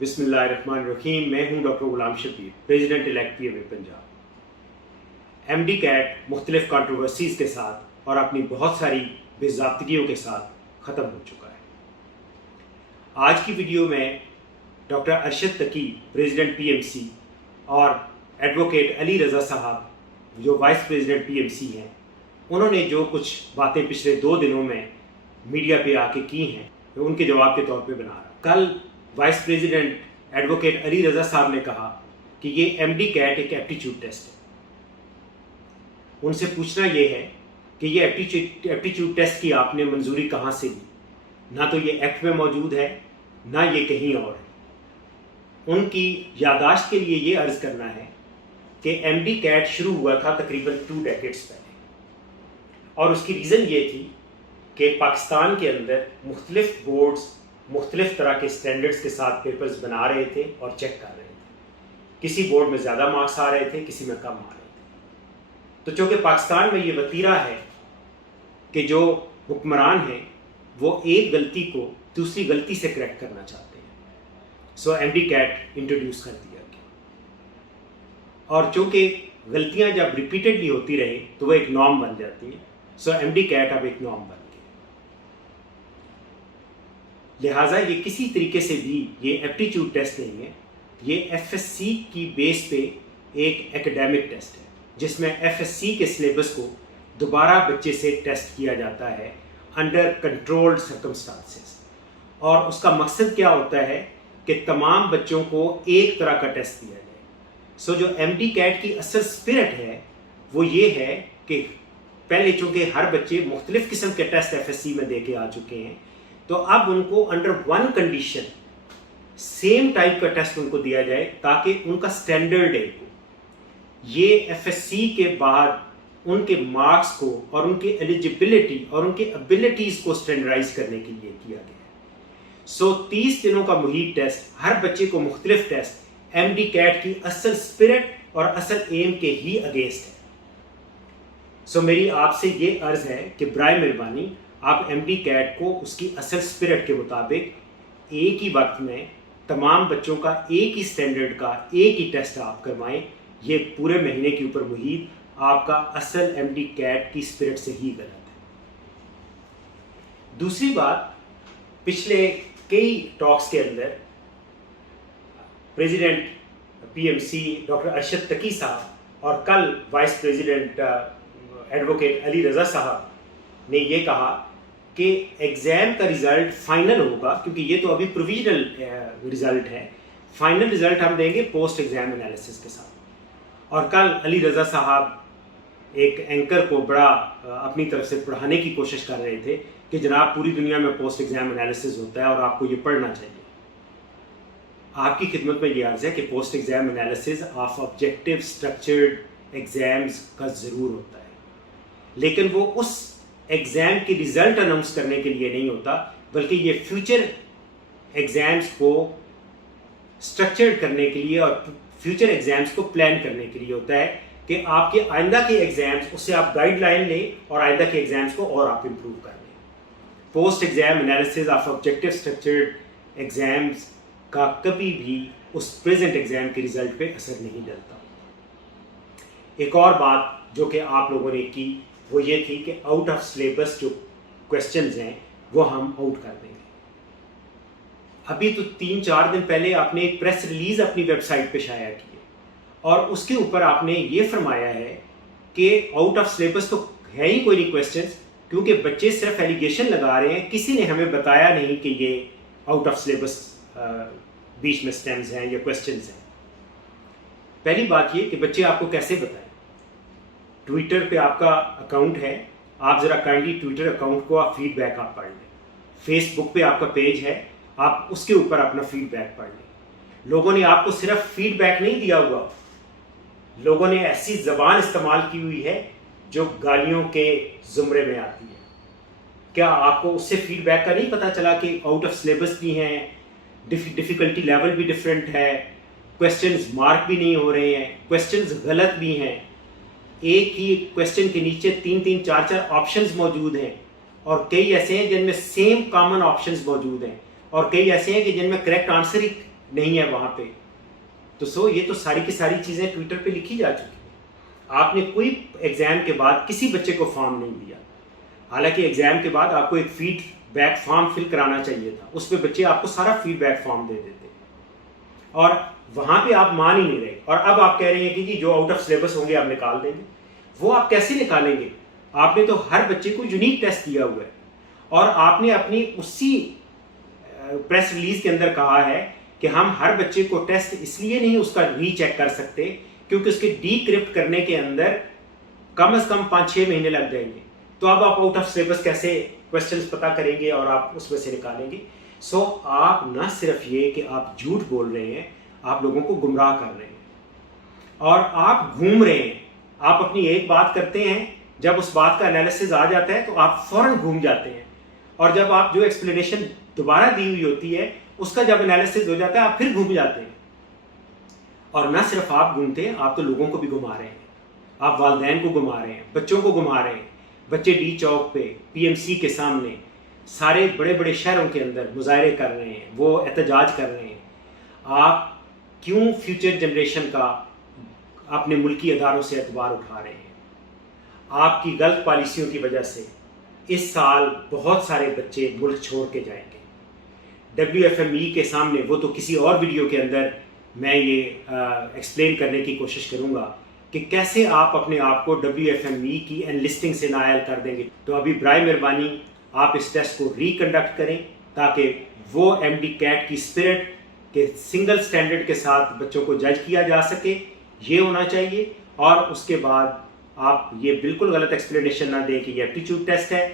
बिस्मिल्लाहिर्रहमानिर्रहीम। मैं हूँ doctor Ghulam Shabbir, president elect PMA Punjab. MD CAT मुख्तलिफ कंट्रोवर्सीज़ के साथ और अपनी बहुत सारी बेज़ाब्तगियों के साथ ख़त्म हो चुका है। आज की वीडियो में डॉक्टर अरशद तकी, प्रेसिडेंट पीएमसी, और एडवोकेट अली रज़ा साहब जो वाइस प्रेसिडेंट पीएमसी हैं, उन्होंने जो कुछ बातें पिछले 2 दिनों में मीडिया पे आके की हैं, तो उनके जवाब के तौर पे बना रहा। कल vice president advocate Ali Raza साहब ने कहा कि ये एमडी कैट एक एप्टीट्यूड टेस्ट है। उनसे पूछना ये है कि ये एप्टीट्यूड टेस्ट की आपने मंजूरी कहाँ से ली? ना तो ये एक्ट में मौजूद है, ना ये कहीं और है। उनकी यादाश्त के लिए ये अर्ज़ करना है कि एमडी कैट शुरू हुआ था तकरीबन 2 डेकेड्स पहले, और उसकी रीज़न ये थी कि पाकिस्तान के अंदर मुख्तलिफ बोर्ड्स मुख्तलिफ तरह के स्टैंडर्ड्स के साथ पेपर्स बना रहे थे और चेक कर रहे थे। किसी बोर्ड में ज़्यादा मार्क्स आ रहे थे, किसी में कम आ रहे थे। तो चूँकि पाकिस्तान में ये वतीरा है कि जो हुक्मरान हैं वो एक गलती को दूसरी गलती से करेक्ट करना चाहते हैं, सो एमडी कैट इंट्रोड्यूस कर दिया गया। और चूँकि गलतियाँ जब रिपीटेडली होती रहे तो वो एक नॉर्म बन जाती हैं, सो एमडी कैट अब एक नॉर्म बन गया। लिहाजा ये किसी तरीके से भी ये एप्टीट्यूड टेस्ट नहीं है, ये एफएससी की बेस पे एक एकेडमिक टेस्ट है, जिसमें एफएससी के सिलेबस को दोबारा बच्चे से टेस्ट किया जाता है अंडर कंट्रोल्ड सर्कमस्टांसेस। और उसका मकसद क्या होता है कि तमाम बच्चों को एक तरह का टेस्ट दिया जाए। सो जो एमडी कैट की असल स्पिरिट है वो ये है कि पहले चूँकि हर बच्चे मुख्तलिफ किस्म के टेस्ट एफएससी में दे के आ चुके हैं, तो अब उनको under one condition same type का टेस्ट उनको दिया जाए ताकि उनका स्टैंडर्ड है ये एफएससी के बाद उनके मार्क्स को और उनकी एलिजिबिलिटी और उनके एबिलिटीज़ को स्टैंडर्डाइज करने के लिए किया गया है। सो 30 दिनों का मुहित टेस्ट, हर बच्चे को मुख्तलिफ टेस्ट, एमडी कैट की असल स्पिरिट और असल एम के ही अगेंस्ट है। सो मेरी आपसे ये अर्ज़ है कि बराए मेहरबानी आप एमडी कैट को उसकी असल स्पिरिट के मुताबिक एक ही वक्त में तमाम बच्चों का एक ही स्टैंडर्ड का एक ही टेस्ट आप करवाएं। ये पूरे महीने के ऊपर मुहित आपका असल एमडी कैट की स्पिरिट से ही गलत है। दूसरी बात, पिछले कई टॉक्स के अंदर प्रेसिडेंट पीएमसी डॉक्टर अरशद तकी साहब और कल vice president advocate Ali Raza साहब ने ये कहा कि एग्ज़ाम का रिज़ल्ट फाइनल होगा, क्योंकि ये तो अभी प्रोविजनल रिज़ल्ट है, फाइनल रिज़ल्ट हम देंगे पोस्ट एग्ज़ाम एनालिसिस के साथ। और कल अली रज़ा साहब एक एंकर को बड़ा अपनी तरफ से पढ़ाने की कोशिश कर रहे थे कि जनाब पूरी दुनिया में पोस्ट एग्ज़ाम एनालिसिस होता है और आपको ये पढ़ना चाहिए। आपकी खिदमत में ये अर्ज़ है कि post exam analysis of objective structured exams का ज़रूर होता है, लेकिन वो उस एग्ज़ाम की रिज़ल्ट अनाउंस करने के लिए नहीं होता, बल्कि ये फ्यूचर एग्ज़ाम्स को स्ट्रक्चर्ड करने के लिए और फ्यूचर एग्ज़ाम्स को प्लान करने के लिए होता है कि आपके आइंदा के एग्ज़ाम्स, उससे आप गाइडलाइन लें और आइंदा के एग्ज़ाम्स को और आप इम्प्रूव कर लें। Post exam analysis of objective structured exams का कभी भी उस प्रेजेंट एग्ज़ाम के रिज़ल्ट पे असर नहीं डलता। एक और बात जो कि आप लोगों ने की वो ये थी कि आउट ऑफ सिलेबस जो क्वेश्चंस हैं वो हम आउट कर देंगे। अभी तो 3-4 दिन पहले आपने एक प्रेस रिलीज़ अपनी वेबसाइट पे शाया की है और उसके ऊपर आपने ये फरमाया है कि आउट ऑफ सिलेबस तो है ही कोई नहीं क्वेश्चंस, क्योंकि बच्चे सिर्फ एलिगेशन लगा रहे हैं, किसी ने हमें बताया नहीं कि ये आउट ऑफ सिलेबस बीच में स्टेम्स हैं या क्वेश्चंस हैं। पहली बात ये कि बच्चे आपको कैसे बताएं। ट्विटर पे आपका अकाउंट है, आप ज़रा काइंडली ट्विटर अकाउंट को आप फीडबैक आप पढ़ लें। फेसबुक पे आपका पेज है, आप उसके ऊपर अपना फीडबैक पढ़ लें। लोगों ने आपको सिर्फ फीडबैक नहीं दिया हुआ, लोगों ने ऐसी ज़बान इस्तेमाल की हुई है जो गालियों के ज़ुमरे में आती है। क्या आपको उससे फीडबैक का नहीं पता चला कि आउट ऑफ सिलेबस भी हैं, डिफ़िकल्टी लेवल भी डिफरेंट है, क्वेश्चंस मार्क भी नहीं हो रहे हैं, क्वेश्चंस गलत भी हैं, एक ही क्वेश्चन के नीचे 3-3, 4-4 ऑप्शंस मौजूद हैं, और कई ऐसे हैं जिनमें सेम कॉमन ऑप्शंस मौजूद हैं, और कई ऐसे हैं कि जिनमें करेक्ट आंसर ही نہیں ہے وہاں پہ. تو یہ تو ساری کی ساری چیزیں ٹویٹر پہ لکھی جا چکی ہیں. آپ نے کوئی ایگزام کے بعد کسی بچے کو فارم نہیں دیا، حالانکہ ایگزام کے بعد آپ کو ایک فیڈ بیک فارم فل کرانا چاہیے تھا. اس پہ بچے آپ کو سارا فیڈ بیک فارم دے دیتے، اور وہاں پہ آپ مان ہی نہیں رہے. اور اب آپ کہہ رہے ہیں کہ جی جو آؤٹ آف سلیبس ہوں گے آپ نکال دیں گے. وہ آپ کیسے نکالیں گے؟ آپ نے تو ہر بچے کو یونیک ٹیسٹ دیا ہوا ہے، اور آپ نے اپنی اسی پریس ریلیز کے اندر کہا ہے کہ ہم ہر بچے کو ٹیسٹ اس لیے نہیں اس کا ری چیک کر سکتے کیونکہ اس کے ڈی کرپٹ کرنے کے اندر کم از کم 5-6 مہینے لگ جائیں گے. تو اب آپ آؤٹ آف سلیبس کیسے کوشچنس پتہ کریں گے اور آپ اس میں سے نکالیں گے؟ سو آپ نہ صرف یہ کہ آپ جھوٹ بول رہے ہیں، آپ لوگوں کو گمراہ کر رہے ہیں اور آپ گھوم رہے ہیں. آپ اپنی ایک بات کرتے ہیں، جب اس بات کا انالیسز آ جاتا ہے تو آپ فوراً گھوم جاتے ہیں، اور جب آپ جو ایکسپلینیشن دوبارہ دی ہوئی ہوتی ہے اس کا جب انالیسز ہو جاتا ہے آپ پھر گھوم جاتے ہیں. اور نہ صرف آپ گھومتے ہیں، آپ تو لوگوں کو بھی گھما رہے ہیں. آپ والدین کو گھما رہے ہیں، بچوں کو گھما رہے ہیں. بچے ڈی چوک پہ پی ایم سی کے سامنے سارے بڑے بڑے شہروں کے اندر مظاہرے کر رہے ہیں، وہ احتجاج کر رہے ہیں. آپ کیوں فیوچر جنریشن کا اپنے ملکی اداروں سے اعتبار اٹھا رہے ہیں؟ آپ کی غلط پالیسیوں کی وجہ سے اس سال بہت سارے بچے ملک چھوڑ کے جائیں گے. WFME کے سامنے، وہ تو کسی اور ویڈیو کے اندر میں یہ ایکسپلین کرنے کی کوشش کروں گا کہ کیسے آپ اپنے آپ کو WFME کی انلسٹنگ سے نااہل کر دیں گے. تو ابھی برائے مہربانی آپ اس ٹیسٹ کو ریکنڈکٹ کریں تاکہ وہ MD CAT کی اسپرٹ کہ سنگل سٹینڈرڈ کے ساتھ بچوں کو جج کیا جا سکے، یہ ہونا چاہیے. اور اس کے بعد آپ یہ بالکل غلط ایکسپلینیشن نہ دیں کہ یہ ایپٹیچیوڈ ٹیسٹ ہے.